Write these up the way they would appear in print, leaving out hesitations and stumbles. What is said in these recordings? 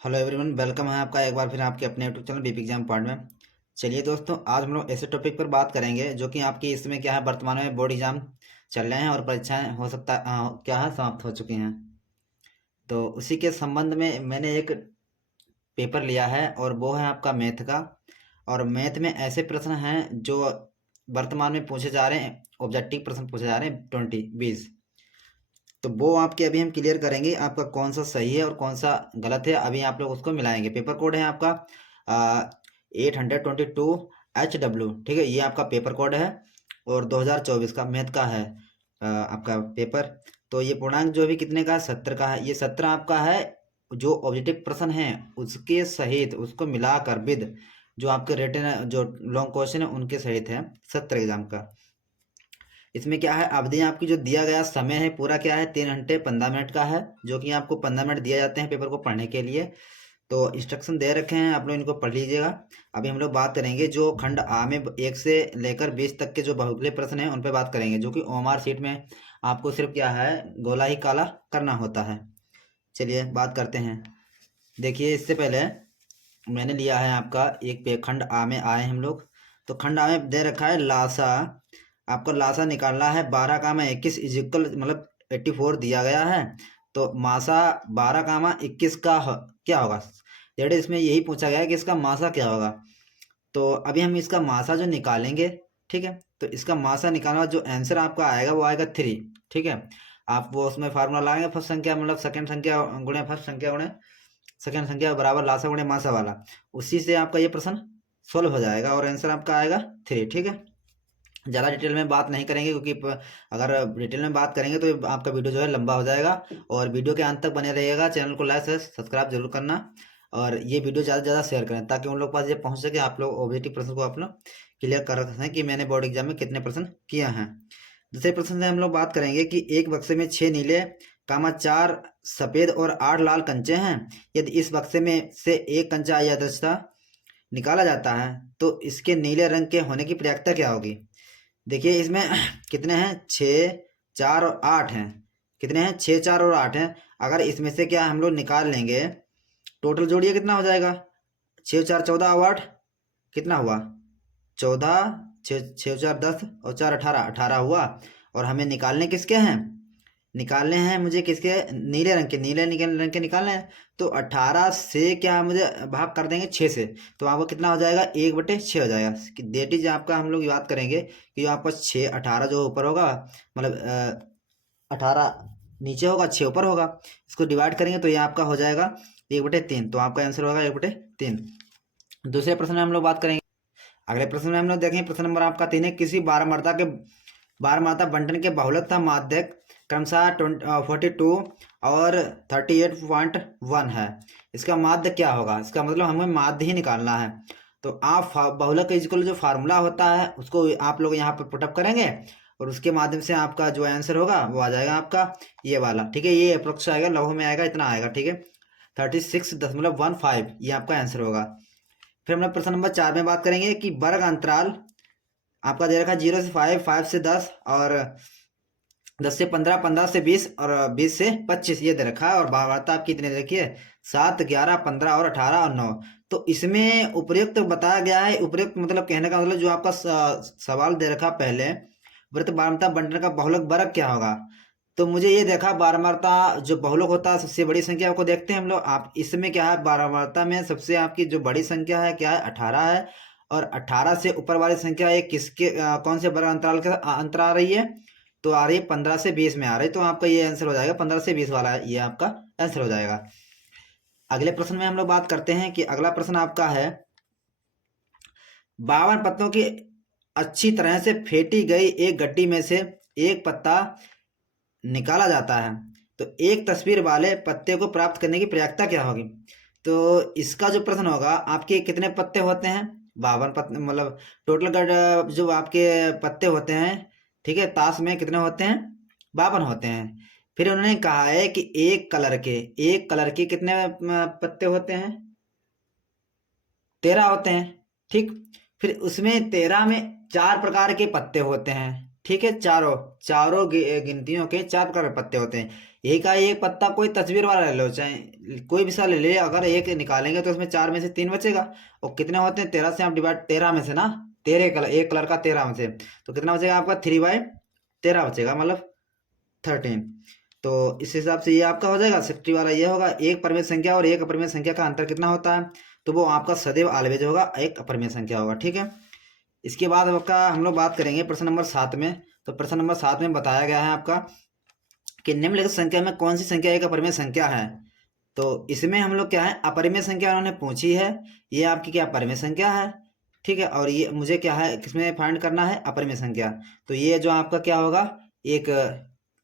Hello everyone, welcome है आपका एक बार फिर आपके अपने YouTube channel BP exam point में। चलिए दोस्तों, आज हम लोग ऐसे टॉपिक पर बात करेंगे जो कि आपकी इस समय क्या है, वर्तमान में बोर्ड एग्जाम चल रहे हैं और परीक्षाएं हो सकता क्या है समाप्त हो चुकी हैं। तो उसी के संबंध में मैंने एक पेपर लिया है और वो है आपका मैथ का। और मैथ में ऐसे प्रश्न हैं जो वर्तमान में पूछे जा रहे हैं, ऑब्जेक्टिव प्रश्न पूछे जा रहे हैं 20-20। तो वो आपके अभी हम क्लियर करेंगे, आपका कौन सा सही है और कौन सा गलत है। अभी आप लोग उसको मिलाएंगे। पेपर कोड है आपका 822HW, ठीक है, ये आपका पेपर कोड है। और 2024 का मैथ का है आपका पेपर। तो ये पूर्णांक जो भी कितने का है, 70 का है। ये 70 आपका है। जो ऑब्जेक्टिव प्रश्न है उसके सहित उसको मिलाकर विद जो आपके रिटन जो लॉन्ग क्वेश्चन है उनके सहित है 70 एग्जाम का। इसमें क्या है, अवधि आपकी जो दिया गया समय है पूरा क्या है, 3 घंटे 15 मिनट का है, जो कि आपको 15 मिनट दिए जाते हैं पेपर को पढ़ने के लिए। तो इंस्ट्रक्शन दे रखे हैं, आप लोग इनको पढ़ लीजिएगा। अभी हम लोग बात करेंगे जो खंड आ में 1 से लेकर 20 तक के जो बहुगुले प्रश्न हैं उन पर बात करेंगे, जो कि ओएमआर शीट में आपको सिर्फ क्या है, गोला ही काला करना होता है। चलिए बात करते हैं। देखिए, इससे पहले मैंने लिया है आपका एक पे खंड आ में आए हम लोग। तो खंड आ में दे रखा है लासा। आपको लासा निकालना है। 12 कामा 21 इज इक्वल मतलब 84 दिया गया है। तो मासा 12 कामा 21 का क्या होगा। डेट इसमें यही पूछा गया है कि इसका मासा क्या होगा। तो अभी हम इसका मासा जो निकालेंगे, ठीक है। तो इसका मासा निकालना जो आंसर आपका आएगा वो आएगा 3, ठीक है। आप वो उसमें फार्मूला लगाएंगे, फर्स्ट संख्या मतलब सेकंड संख्या गुणे फर्स्ट संख्या गुणे सेकंड संख्या बराबर लासा गुणे मासा वाला। उसी से आपका ये प्रश्न सोल्व हो जाएगा और आंसर आपका आएगा 3, ठीक है। ज़्यादा डिटेल में बात नहीं करेंगे क्योंकि अगर डिटेल में बात करेंगे तो आपका वीडियो जो है लंबा हो जाएगा। और वीडियो के अंत तक बने रहिएगा। चैनल को लाइक सब्सक्राइब जरूर करना और ये वीडियो ज़्यादा से ज़्यादा शेयर करें ताकि उन लोग के पास ये पहुंच सके, आप लोग ऑब्जेक्टिव प्रश्न को आप लोग क्लियर कर सकें कि मैंने बोर्ड एग्जाम में कितने प्रश्न किए हैं। दूसरे प्रश्न से हम लोग बात करेंगे कि एक बक्से में 6 नीले कामा 4 सफ़ेद और 8 लाल कंचे हैं। यदि इस बक्से में से एक कंचा या दस्ता निकाला जाता है तो इसके नीले रंग के होने की प्रयिकता क्या होगी। देखिए इसमें कितने हैं, 6 4 और 8 हैं। कितने हैं, 6 4 और 8 हैं। अगर इसमें से क्या हम लोग निकाल लेंगे, टोटल जोड़िए कितना हो जाएगा, 6 4 14 और 8 कितना हुआ, 14। 6 6 4 10 और 4 18 हुआ। और हमें निकालने किसके हैं, निकालने हैं मुझे किसके, नीले रंग के, रंग के निकालने हैं। तो 18 से क्या मुझे भाग कर देंगे 6 से, तो आपको कितना हो जाएगा, 1/6 हो जाएगा। देट इज आपका हम लोग याद करेंगे कि आपका 6 18 जो ऊपर होगा मतलब 18 नीचे होगा, 6 ऊपर होगा। इसको डिवाइड करेंगे तो ये आपका हो जाएगा 1/3। तो आपका आंसर होगा 1/3। दूसरे प्रश्न में हम लोग बात करेंगे। अगले प्रश्न में हम लोग देखेंगे, प्रश्न नंबर आपका 3 है। किसी बारमाता बंटन के बहुलक था माध्यक क्रमशः 42 और 38.1 है। इसका माध्य क्या होगा, इसका मतलब हमें माध्य ही निकालना है। तो आप बहुलक इक्वल जो फार्मूला होता है उसको आप लोग यहाँ पर पुटअप करेंगे और उसके माध्यम से आपका जो आंसर होगा वो आ जाएगा आपका ये वाला, ठीक है। ये अप्रोक्स आएगा, लघु में आएगा, इतना आएगा, ठीक है। 36.15 ये आपका आंसर होगा। फिर हम लोग प्रश्न नंबर 4 में बात करेंगे कि वर्ग अंतराल आपका दे रखा है 0 से 5, 5 से 10 और 10 से 15, 15 से 20 और 20 से 25 ये दे रखा है। और भावार्ता आपकी इतने देखिए 7 11 15 और 18 और 9। तो इसमें उपयुक्त बताया गया है। उपयुक्त मतलब कहने का मतलब जो आपका सवाल दे रखा पहले, वृत्त बारमता बंटन का बहुलक वर्ग क्या होगा। तो मुझे ये देखा बारहमारता जो बहुलक होता है सबसे बड़ी संख्या को देखते हैं हम लोग। आप इसमें क्या है, बारहमारता में सबसे आपकी जो बड़ी संख्या है क्या है, 18 है। और 18 से ऊपर वाली संख्या एक किसके कौन से वर्ग अंतराल के अंतर आ रही है, तो आ रही है 15 से 20 में आ रही है। तो आपका ये आंसर हो जाएगा 15 से 20 वाला, ये आपका आंसर हो जाएगा। अगले प्रश्न में हम लोग बात करते हैं कि अगला प्रश्न आपका है 52 पत्तों की अच्छी तरह से फेंटी गई एक गड्डी में से एक पत्ता निकाला जाता है। तो एक तस्वीर वाले पत्ते को प्राप्त करने की प्रयासता क्या होगी। तो इसका जो प्रश्न होगा, आपके कितने पत्ते होते हैं, 52 पत्ते मतलब टोटल जो आपके पत्ते होते हैं, ठीक है, ताश में कितने होते हैं, 52 होते हैं। फिर उन्होंने कहा है कि एक कलर के कितने पत्ते होते हैं, 13 होते हैं, ठीक। फिर उसमें 13 में 4 प्रकार के पत्ते होते हैं, ठीक है। चारों चारों गिनतियों के 4 प्रकार के पत्ते होते हैं। एक का एक पत्ता कोई तस्वीर वाला ले लो, चाहे कोई भी सा ले ले, अगर एक निकालेंगे तो उसमें 4 में से 3 बचेगा। और कितने होते हैं, 13 से आप डिवाइड, 13 में से ना, 13 कलर, एक कलर का 13 में से, तो कितना बचेगा आपका 3/13 बचेगा, मतलब 13। तो इस हिसाब से ये आपका हो जाएगा 60 वाला, ये होगा। एक परिमेय संख्या और एक अपरिमेय संख्या का अंतर कितना होता है, तो वो आपका सदैव ऑलवेज होगा, एक अपरिमेय संख्या होगा, ठीक है। इसके बाद आपका हम लोग बात करेंगे प्रश्न नंबर 7 में। तो प्रश्न नंबर 7 में बताया गया है आपका कि निम्नलिखित संख्या में कौन सी संख्या एक अपरिमेय संख्या है। तो इसमें हम लोग क्या है, अपरिमेय संख्या उन्होंने पूछी है, ये आपकी क्या परिमेय संख्या है, ठीक है। और ये मुझे क्या है, किसमें फाइंड करना है, अपरिमेय संख्या। तो ये जो आपका क्या होगा, एक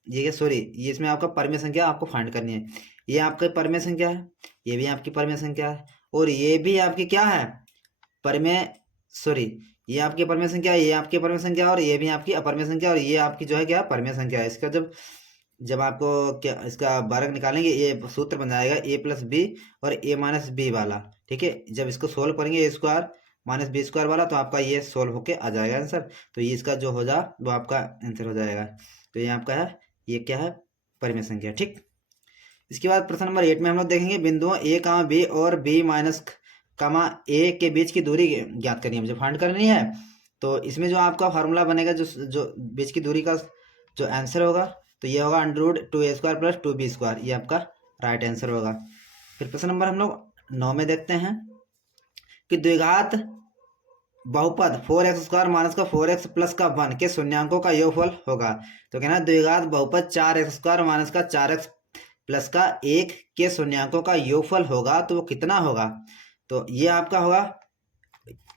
ये सॉरी, ये इसमें आपका परिमेय संख्या आपको फाइंड करनी है। ये आपका परिमेय संख्या है, ये भी आपकी परिमेय संख्या है, और ये भी आपकी क्या है, परिमेय, सॉरी, ये आपकी अपरिमेय संख्या है, ये आपकी अपरिमेय संख्या, और ये भी आपकी अपरिमेय संख्या, और ये आपकी जो है क्या, परिमेय संख्या है। इसका जब जब आपको क्या इसका वर्ग निकालेंगे, ये सूत्र बन जाएगा a+b और a-b वाला, ठीक है। जब इसको सोल्व करेंगे a² - b² वाला, तो आपका ये सोल्व होके आ जाएगा आंसर। तो ये इसका जो हो जा वो आपका आंसर हो जाएगा। तो ये आपका है, ये क्या है, परिमेय संख्या, ठीक। इसके बाद प्रश्न नंबर 8 में हम लोग देखेंगे बिंदुओं a, b और b माइनस a के बीच की दूरी ज्ञात करनी है, मुझे फाइंड करनी है। तो इसमें जो आपका फार्मूला बनेगा, जो बीच की दूरी का जो आंसर होगा, तो ये होगा √2a² + 2b², ये आपका राइट आंसर होगा। फिर प्रश्न नंबर हम लोग 9 में देखते हैं कि द्विघात बहुपद 4x² - 4x + 1 के शून्यांकों का योगफल होगा। तो कहना द्विघात बहुपद 4x² - 4x + 1 के शून्यांकों का योगफल होगा, तो वो कितना होगा। तो ये आपका होगा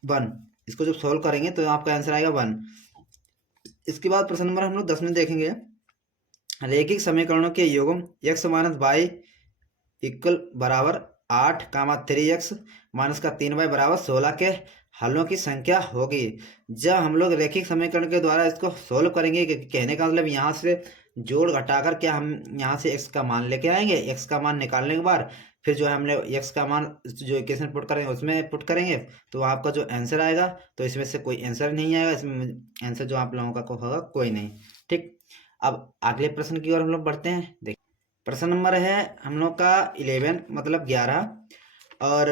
1। इसको जब सोल्व करेंगे तो आपका आंसर आएगा 1। इसके बाद प्रश्न नंबर हम लोग 10 में देखेंगे रैखिक समीकरणों के योगों x - y = 8, 3x - 3y = 16 के हलों की संख्या होगी। जब हम लोग रैखिक समीकरण के द्वारा इसको सोल्व करेंगे, कहने का मतलब यहाँ से जोड़ घटाकर क्या हम यहाँ से x का मान लेके आएंगे, x का मान निकालने के बाद फिर जो है हम लोग x का मान जो इक्वेशन पुट करेंगे उसमें पुट करेंगे, तो आपका जो आंसर आएगा, तो इसमें से कोई आंसर नहीं आएगा, इसमें आंसर जो आप लोगों का होगा कोई नहीं, ठीक। अब अगले प्रश्न की ओर हम लोग बढ़ते हैं। देखिए प्रश्न नंबर है हम लोग का 11, मतलब 11। और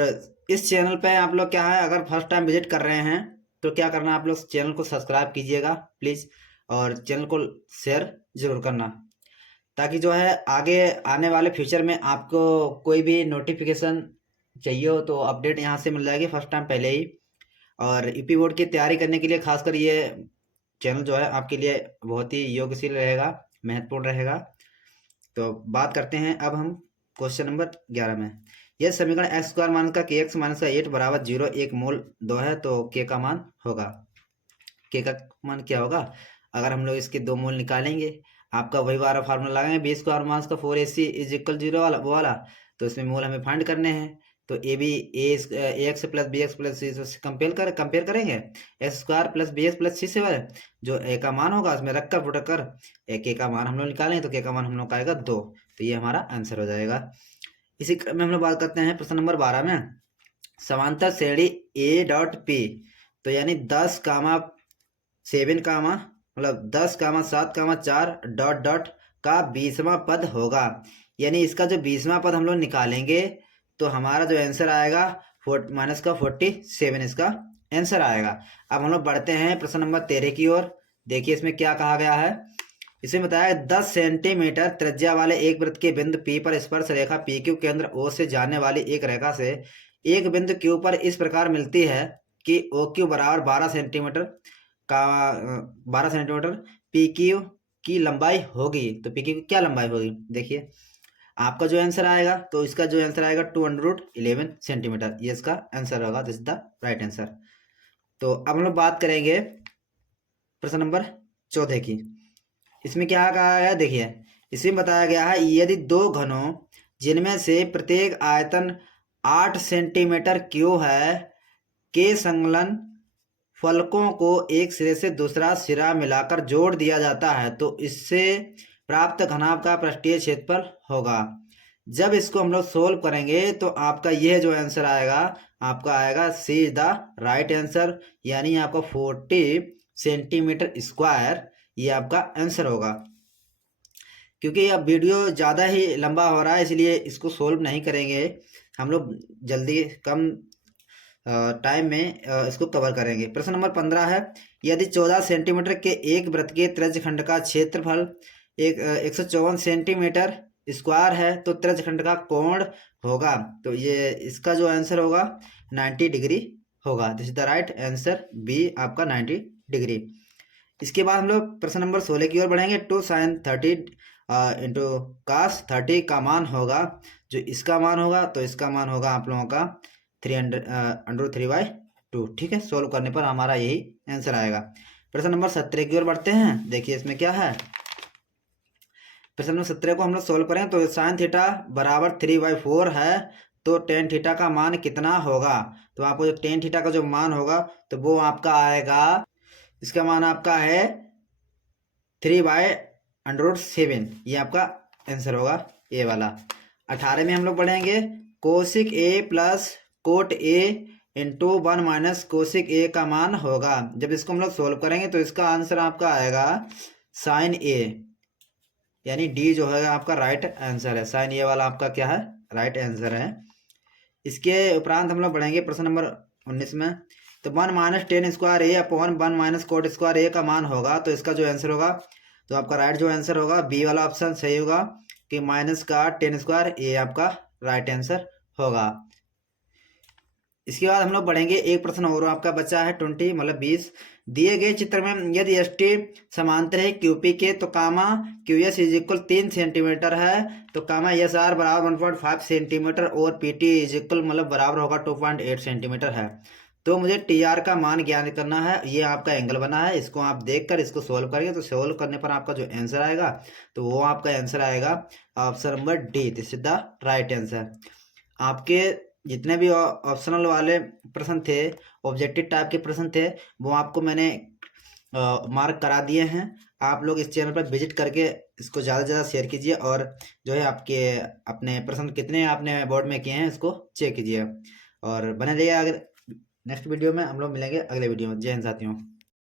इस चैनल पे आप लोग क्या है, अगर फर्स्ट टाइम विजिट कर रहे हैं तो क्या करना, आप लोग चैनल को सब्सक्राइब कीजिएगा प्लीज़, और चैनल को शेयर जरूर करना, ताकि जो है आगे आने वाले फ्यूचर में आपको कोई भी नोटिफिकेशन चाहिए हो तो अपडेट यहाँ से मिल जाएगी फर्स्ट टाइम पहले ही। और यूपी बोर्ड की तैयारी करने के लिए खासकर ये चैनल जो है आपके लिए बहुत ही योग्यशील रहेगा, महत्वपूर्ण रहेगा। तो बात करते हैं अब हम क्वेश्चन नंबर 11 में। यह समीकरण x² - kx - 8 = 0 एक मूल 2 है, तो k का मान होगा, k का मान क्या होगा, अगर हम लोग इसके 2 मूल निकालेंगे, आपका वही वाला फार्मूला लगाएंगे, b² - 4ac = 0 वाला वो वाला। तो इसमें मूल हमें फाइंड करने हैं, तो A B ax + bx + c से कंपेयर करेंगे, x² + bx + c से जो a का मान होगा उसमें रख कर पुट कर k का मान हम लोग निकालेंगे, तो k का मान हम लोग का आएगा 2। तो ये हमारा आंसर हो जाएगा। इसी क्रम में हम लोग बात करते हैं प्रश्न नंबर 12 में समांतर श्रेणी a.p, तो यानी 10, 7, मतलब 10, 7, 4 ... का 20वां पद होगा। यानी इसका जो 20वां पद हम लोग निकालेंगे, तो हमारा जो आंसर आएगा -47 इसका आंसर आएगा। अब हम लोग बढ़ते हैं प्रश्न नंबर 13 की ओर। देखिए इसमें क्या कहा गया है, इसमें बताया 10 सेंटीमीटर त्रिज्या वाले एक वृत्त के बिंदु P पर स्पर्श रेखा PQ केंद्र O से जाने वाली एक रेखा से एक बिंदु Q पर इस प्रकार मिलती है कि OQ = 12 सेंटीमीटर का 12 सेंटीमीटर PQ की लंबाई होगी। तो PQ की क्या लंबाई होगी, देखिए आपका जो आंसर आएगा, तो इसका जो आंसर आएगा 211 सेंटीमीटर, ये इसका आंसर होगा, this is the right answer. तो अब हम लोग बात करेंगे प्रश्न नंबर 14 की। इसमें क्या कहा गया, देखिए इसमें बताया गया है यदि 2 घनों जिनमें से प्रत्येक आयतन 8 सेंटीमीटर क्यूब है के संलग्न फलकों को एक सिरे से दूसरा सिरा मिलाकर जोड़ दिया जाता है, तो इससे प्राप्त घनाभ का पृष्ठीय क्षेत्रफल होगा। जब इसको हम लोग सोल्व करेंगे तो आपका यह जो आंसर आएगा, आपका आएगा सी इज द राइट आंसर, यानी आपका 40 सेंटीमीटर स्क्वायर, ये आपका आंसर होगा। क्योंकि अब वीडियो ज़्यादा ही लंबा हो रहा है, इसलिए इसको सोल्व नहीं करेंगे हम लोग, जल्दी कम टाइम में इसको कवर करेंगे। प्रश्न नंबर 15 है, यदि 14 सेंटीमीटर के एक वृत्त के त्रिज्यखंड का क्षेत्रफल 154 सेंटीमीटर स्क्वायर है तो त्रिज्यखंड का कोण होगा। तो ये इसका जो आंसर होगा 90 डिग्री होगा। This is the right answer, B आपका 90 डिग्री। इसके बाद हम लोग प्रश्न नंबर 16 की ओर बढ़ेंगे। 2 sin 30 इंटू कास 30 का मान होगा, जो इसका मान होगा तो इसका मान होगा आप लोगों का 300√3/2। ठीक है, सोल्व करने पर हमारा यही आंसर आएगा। प्रश्न नंबर 17 की ओर बढ़ते हैं। देखिए इसमें क्या है। प्रश्न नंबर 17 को हम लोग सोल्व करें तो साइन थीटा बराबर 3/4 है तो टेन थीटा का मान कितना होगा। तो आपको जो टेन थीटा का जो मान होगा तो वो आपका आएगा, इसका मान आपका है 3/√7। ये आपका आंसर होगा ए वाला। 18 में हम लोग पढ़ेंगे cosec A plus cot A into 1 minus cosec A का मान होगा। जब इसको हम लोग सोल्व करेंगे तो इसका आंसर आपका आएगा साइन ए, यानी डी जो है आपका राइट आंसर है। साइन ए वाला आपका क्या है, राइट आंसर है। इसके उपरांत हम लोग बढ़ेंगे प्रश्न नंबर 19 में। तो 1 माइनस टेन स्क्वायर ए अपॉन 1 माइनस कोट स्क्वायर ए का मान होगा। तो इसका जो आंसर होगा, तो आपका राइट जो आंसर होगा बी वाला ऑप्शन सही होगा कि माइनस का टेन स्क्वायर ए आपका राइट आंसर होगा। इसके बाद हम लोग बढ़ेंगे, एक प्रश्न और आपका बचा है 20 मतलब 20। दिए गए चित्र में यदि एस टी समांतर है क्यूपी के तो comma Q S is equal 3 centimetre है तो कामा एस आर बराबर 1.5 सेंटीमीटर और पी टी इज इक्वल मतलब बराबर होगा 2.8 सेंटीमीटर है। तो मुझे टी आर का मान ज्ञात करना है। ये आपका एंगल बना है, इसको आप देखकर इसको सोल्व करेंगे तो सोल्व करने पर आपका जो आंसर आएगा तो वो आपका आंसर आएगा option number D, this is the right answer. आपके जितने भी ऑप्शनल वाले प्रश्न थे, ऑब्जेक्टिव टाइप के प्रश्न थे, वो आपको मैंने मार्क करा दिए हैं। आप लोग इस चैनल पर विजिट करके इसको ज़्यादा से ज़्यादा शेयर कीजिए और जो है आपके अपने प्रश्न कितने आपने बोर्ड में किए हैं इसको चेक कीजिए और बने रहिए। अगर नेक्स्ट वीडियो में हम लोग मिलेंगे अगले वीडियो में। जय हिंद साथियों।